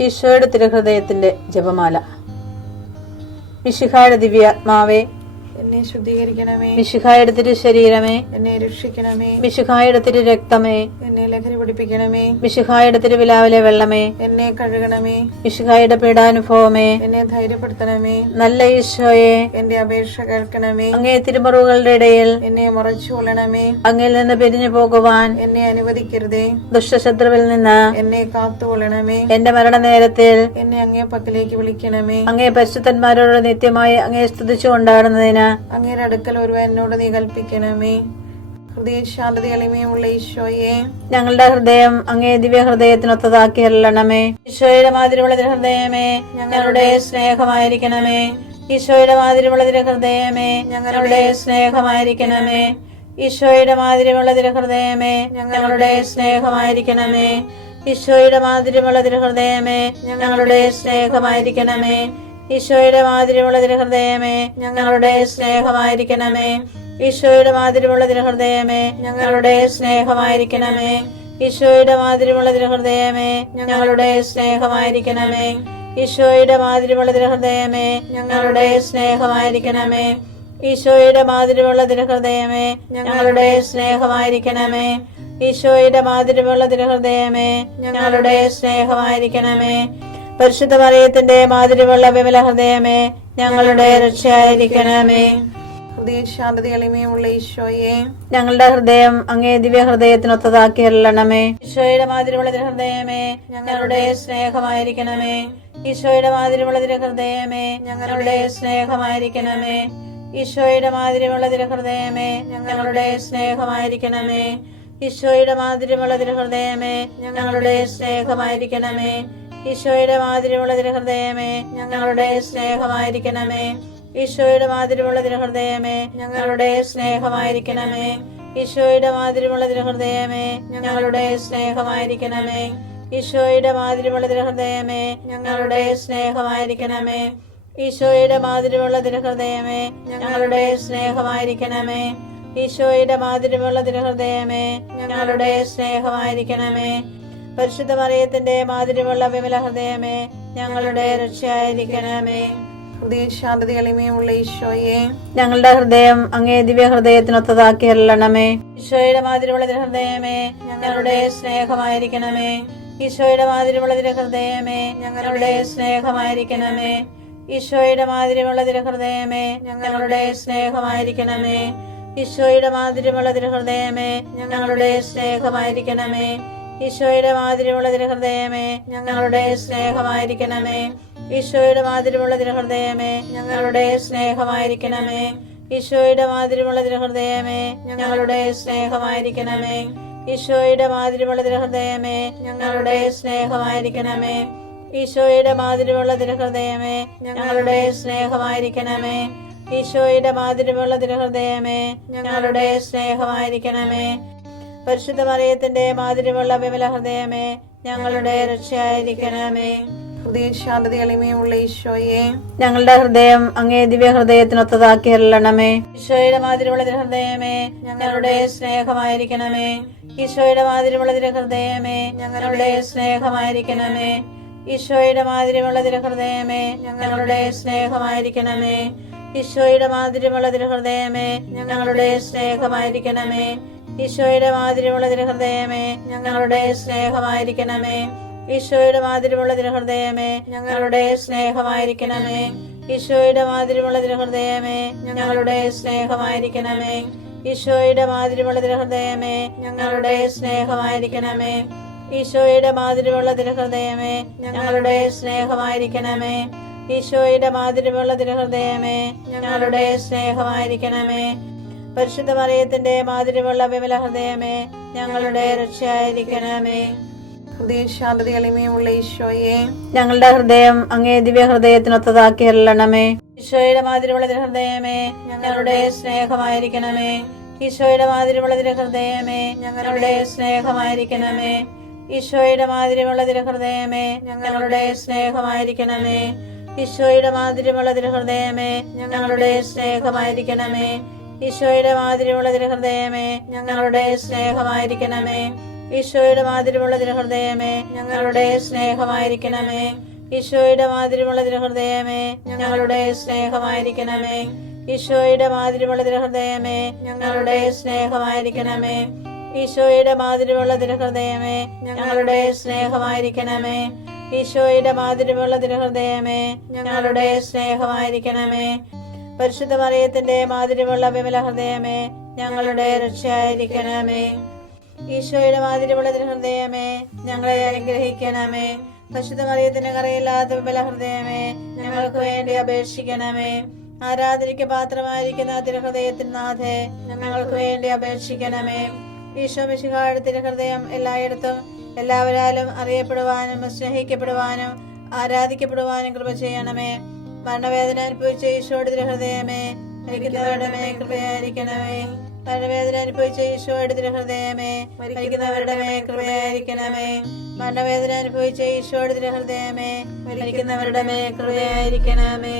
ഈശോയുടെ തിരുഹൃദയത്തിന്റെ ജപമാല. മിശിഹായുടെ ദിവ്യാത്മാവേ, എന്നെ ശുദ്ധീകരിക്കണമേ. മിശിഹായുടെ തിരു ശരീരമേ, എന്നെ രക്ഷിക്കണമേ. മിശിഹായുടെ തിരു രക്തമേ, എന്നെ ലഹരി പിടിപ്പിക്കണമേ. മിശിഹായുടെ തിരുവിലാവിലെ വെള്ളമേ, എന്നെ കഴുകണമേ. മിശിഹായുടെ പീഡാനുഭവമേ, എന്നെ ധൈര്യപ്പെടുത്തണമേ. നല്ല ഈശോയെ, എന്റെ അപേക്ഷ കേൾക്കണമേ. അങ്ങേ തിരുമുറിവുകളുടെ ഇടയിൽ എന്നെ മുറച്ചു കൊള്ളണമേ. അങ്ങിൽ നിന്ന് പിരിഞ്ഞു പോകുവാൻ എന്നെ അനുവദിക്കരുതേ. ദുഷ്ടശത്രുവിൽ നിന്ന് എന്നെ കാത്തുകൊള്ളണമേ. എന്റെ മരണനേരത്തിൽ എന്നെ അങ്ങേ പക്കലേക്ക് വിളിക്കണമേ. അങ്ങേ പരിശുദ്ധന്മാരോട് നിത്യമായി അങ്ങേ സ്തുതിച്ചു കൊണ്ടാടുന്നതിന് അങ്ങയുടെ അടുക്കൽ ഒരുവൻ എന്നോട് നീ കൽപ്പിക്കണമേ. ഹൃദയശാന്തത എളിമയുള്ള ഈശോയെ, ഞങ്ങളുടെ ഹൃദയം അങ്ങേ ദിവ്യ ഹൃദയത്തിനൊത്തതാക്കി അരുളണമേ. ഈശോയുടെ മാതിരിയുള്ള ഹൃദയമേ, ഞങ്ങളുടെ സ്നേഹമായിരിക്കണമേ. ഈശോയുടെ മാതിരിയുള്ള ഹൃദയമേ, ഞങ്ങളുടെ സ്നേഹമായിരിക്കണമേ. ഈശോയുടെ മാതിരിയുള്ള ഹൃദയമേ, ഞങ്ങളുടെ സ്നേഹമായിരിക്കണമേ. ഈശോയുടെ മാതിരിയുള്ള ഹൃദയമേ, ഞങ്ങളുടെ സ്നേഹമായിരിക്കണമേ. ഈശോയുടെ മാതിരിയുള്ള ഹൃദയമേ, ഞങ്ങളുടെ സ്നേഹമായിരിക്കണമേ. ഈശോയുടെ മാതിരിയുള്ള ഹൃദയമേ, ഞങ്ങളുടെ സ്നേഹമായിരിക്കണമേ. ഈശോയുടെ മാതിരിയുള്ള ഹൃദയമേ, ഞങ്ങളുടെ സ്നേഹമായിരിക്കണമേ. ഈശോയുടെ മാതിരിയുള്ള ഹൃദയമേ, ഞങ്ങളുടെ സ്നേഹമായിരിക്കണമേ. ഈശോയുടെ മാതിരിയുള്ള ഹൃദയമേ, ഞങ്ങളുടെ സ്നേഹമായിരിക്കണമേ. ഈശോയുടെ മാതിരിയുള്ള ഹൃദയമേ, ഞങ്ങളുടെ സ്നേഹമായിരിക്കണമേ. പരിശുദ്ധ മറിയത്തിന്റെ മാതിരിയുള്ള വിമല ഹൃദയമേ, ഞങ്ങളുടെ രക്ഷയായിരിക്കണമേ. ഹൃദയശാന്തത എളിമയുള്ള ഈശോയെ, ഞങ്ങളുടെ ഹൃദയം അങ്ങേ ദിവ്യ ഹൃദയത്തിനൊത്തതാക്കി അരുളണമേ. ഈശോയുടെ മാതിരിയുള്ള ഹൃദയമേ, ഞങ്ങളുടെ സ്നേഹമായിരിക്കണമേ. ഈശോയുടെ മാതിരിയുള്ള ഹൃദയമേ, ഞങ്ങളുടെ സ്നേഹമായിരിക്കണമേ. ഈശോയുടെ മാതിരിയുള്ള ഹൃദയമേ, ഞങ്ങളുടെ സ്നേഹമായിരിക്കണമേ. ഈശോയുടെ മാതിരിയുള്ള ഹൃദയമേ, ഞങ്ങളുടെ സ്നേഹമായിരിക്കണമേ. ഈശോയുടെ മാതിരിയുള്ള ഹൃദയമേ, ഞങ്ങളുടെ സ്നേഹമായിരിക്കണമേ. ഈശോയുടെ മാതിരിയുള്ള ഹൃദയമേ, ഞങ്ങളുടെ സ്നേഹമായിരിക്കണമേ. ഈശോയുടെ മാതിരിയുള്ള ഹൃദയമേ, ഞങ്ങളുടെ സ്നേഹമായിരിക്കണമേ. ഈശോയുടെ മാതിരിയുള്ള ഹൃദയമേ, ഞങ്ങളുടെ സ്നേഹമായിരിക്കണമേ. ഈശോയുടെ മാതിരിയുള്ള ഹൃദയമേ, ഞങ്ങളുടെ സ്നേഹമായിരിക്കണമേ. ഈശോയുടെ മാതിരിയുള്ള ഹൃദയമേ, ഞങ്ങളുടെ സ്നേഹമായിരിക്കണമേ. പരിശുദ്ധ മറിയത്തിന്റെ മാതിരിയുള്ള വിമല ഹൃദയമേ, ഞങ്ങളുടെ രക്ഷയായിരിക്കണമേ. ഹൃദയശാന്തത എളിമയുള്ള ഈശോയെ, ഞങ്ങളുടെ ഹൃദയം അങ്ങേ ദിവ്യ ഹൃദയത്തിനൊത്തതാക്കി അരുളണമേ. ഈശോയുടെ മാതിരിയുള്ള ഹൃദയമേ, ഞങ്ങളുടെ സ്നേഹമായിരിക്കണമേ. ഈശോയുടെ മാതിരിയുള്ള ഹൃദയമേ, ഞങ്ങളുടെ സ്നേഹമായിരിക്കണമേ. ഈശോയുടെ മാതിരിയുള്ള ഹൃദയമേ, ഞങ്ങളുടെ സ്നേഹമായിരിക്കണമേ. ഈശോയുടെ മാതിരിയുള്ള ഹൃദയമേ, ഞങ്ങളുടെ സ്നേഹമായിരിക്കണമേ. ഈശോയുടെ മാതിരിയുള്ള ഹൃദയമേ, ഞങ്ങളുടെ സ്നേഹമായിരിക്കണമേ. ഈശോയുടെ മാതിരിയുള്ള ഹൃദയമേ, ഞങ്ങളുടെ സ്നേഹമായിരിക്കണമേ. ഈശോയുടെ മാതിരിയുള്ള ഹൃദയമേ, ഞങ്ങളുടെ സ്നേഹമായിരിക്കണമേ. ഈശോയുടെ മാതിരിയുള്ള ഹൃദയമേ, ഞങ്ങളുടെ സ്നേഹമായിരിക്കണമേ. ഈശോയുടെ മാതിരിയുള്ള ഹൃദയമേ, ഞങ്ങളുടെ സ്നേഹമായിരിക്കണമേ. ഈശോയുടെ മാതിരിയുള്ള ഹൃദയമേ, ഞങ്ങളുടെ സ്നേഹമായിരിക്കണമേ. പരിശുദ്ധ മറിയത്തിന്റെ മാതിരിയുള്ള വിമല ഹൃദയമേ, ഞങ്ങളുടെ രക്ഷയായിരിക്കണമേ. ഹൃദയശാന്തത എളിമയുള്ള ഈശോയെ, ഞങ്ങളുടെ ഹൃദയം അങ്ങേ ദിവ്യ ഹൃദയത്തിനൊത്തതാക്കി അരുളണമേ. ഈശോയുടെ മാതിരിയുള്ള ഹൃദയമേ, ഞങ്ങളുടെ സ്നേഹമായിരിക്കണമേ. ഈശോയുടെ മാതിരിയുള്ള ഹൃദയമേ, ഞങ്ങളുടെ സ്നേഹമായിരിക്കണമേ. ഈശോയുടെ മാതിരിയുള്ള ഹൃദയമേ, ഞങ്ങളുടെ സ്നേഹമായിരിക്കണമേ. ഈശോയുടെ മാതിരിയുള്ള ഹൃദയമേ, ഞങ്ങളുടെ സ്നേഹമായിരിക്കണമേ. ഈശോയുടെ മാതിരിയുള്ള ഹൃദയമേ, ഞങ്ങളുടെ സ്നേഹമായിരിക്കണമേ. ഈശോയുടെ മാതിരിയുള്ള ഹൃദയമേ, ഞങ്ങളുടെ സ്നേഹമായിരിക്കണമേ. ഈശോയുടെ മാതിരിയുള്ള ഹൃദയമേ, ഞങ്ങളുടെ സ്നേഹമായിരിക്കണമേ. ഈശോയുടെ മാതിരിയുള്ള ഹൃദയമേ, ഞങ്ങളുടെ സ്നേഹമായിരിക്കണമേ. ഈശോയുടെ മാതിരിയുള്ള ഹൃദയമേ, ഞങ്ങളുടെ സ്നേഹമായിരിക്കണമേ. ഈശോയുടെ മാതിരിയുള്ള ഹൃദയമേ, ഞങ്ങളുടെ സ്നേഹമായിരിക്കണമേ. പരിശുദ്ധ മറിയത്തിന്റെ മാതിരിയുള്ള വിമല ഹൃദയമേ, ഞങ്ങളുടെ രക്ഷയായിരിക്കണമേ. ഹൃദയശാന്തത എളിമയുള്ള ഈശോയെ, ഞങ്ങളുടെ ഹൃദയം അങ്ങേ ദിവ്യ ഹൃദയത്തിനൊത്തതാക്കി അരുളണമേ. ഈശോയുടെ മാതിരിയുള്ള ഹൃദയമേ, ഞങ്ങളുടെ സ്നേഹമായിരിക്കണമേ. ഈശോയുടെ മാതിരിയുള്ള ഹൃദയമേ, ഞങ്ങളുടെ സ്നേഹമായിരിക്കണമേ. ഈശോയുടെ മാതിരിയുള്ള ഹൃദയമേ, ഞങ്ങളുടെ സ്നേഹമായിരിക്കണമേ. ഈശോയുടെ മാതിരിയുള്ള ഹൃദയമേ, ഞങ്ങളുടെ സ്നേഹമായിരിക്കണമേ. ഈശോയുടെ മാതിരിയുള്ള ഹൃദയമേ, ഞങ്ങളുടെ സ്നേഹമായിരിക്കണമേ. ഈശോയുടെ മാതിരിയുള്ള തിരുഹൃദയമേ ഞങ്ങളുടെ സ്നേഹമായിരിക്കണമേ. ഈശോയുടെ മാതിരിയുള്ള തിരുഹൃദയമേ ഞങ്ങളുടെ സ്നേഹമായിരിക്കണമേ. ഈശോയുടെ മാതിരിയുള്ള തിരുഹൃദയമേ ഞങ്ങളുടെ സ്നേഹമായിരിക്കണമേ. ഈശോയുടെ മാതിരിയുള്ള തിരുഹൃദയമേ ഞങ്ങളുടെ സ്നേഹമായിരിക്കണമേ. ഈശോയുടെ മാതിരിയുള്ള തിരുഹൃദയമേ ഞങ്ങളുടെ സ്നേഹമായിരിക്കണമേ. പരിശുദ്ധ മറിയത്തിന്റെ മാതിരിയുള്ള വിമല ഹൃദയമേ ഞങ്ങളുടെ രക്ഷയായിരിക്കണമേ. ഈശോയുടെ മാതിരിയുള്ള തിരുഹൃദയമേ ഞങ്ങളെ അനുഗ്രഹിക്കണമേ. പരിശുദ്ധ മറിയത്തിന്റെ കറയില്ലാത്ത വിമല ഹൃദയമേ ഞങ്ങൾക്ക് വേണ്ടി അപേക്ഷിക്കണമേ. ആരാധനയ്ക്ക് പാത്രമായിരിക്കുന്ന തിരുഹൃദയത്തിന് നാഥേ ഞങ്ങൾക്ക് വേണ്ടി അപേക്ഷിക്കണമേ. ഈശോ മിശിഹായുടെ തിരുഹൃദയം എല്ലായിടത്തും എല്ലാവരാലും അറിയപ്പെടുവാനും സ്നേഹിക്കപ്പെടുവാനും ആരാധിക്കപ്പെടുവാനും കൃപ ചെയ്യണമേ. മരണവേദന അനുഭവിച്ച ഈശോയുടെ തിരുഹൃദയമേ മരിക്കുന്നവരുടെ മേൽ കൃപയായിരിക്കണമേ. മരണവേദന അനുഭവിച്ച ഈശോയുടെ തിരുഹൃദയമേ മരിക്കുന്നവരുടെ മേൽ കൃപയായിരിക്കണമേ. മരണവേദന അനുഭവിച്ച ഈശോയുടെ തിരുഹൃദയമേ മരിക്കുന്നവരുടെ മേൽ കൃപയായിരിക്കണമേ.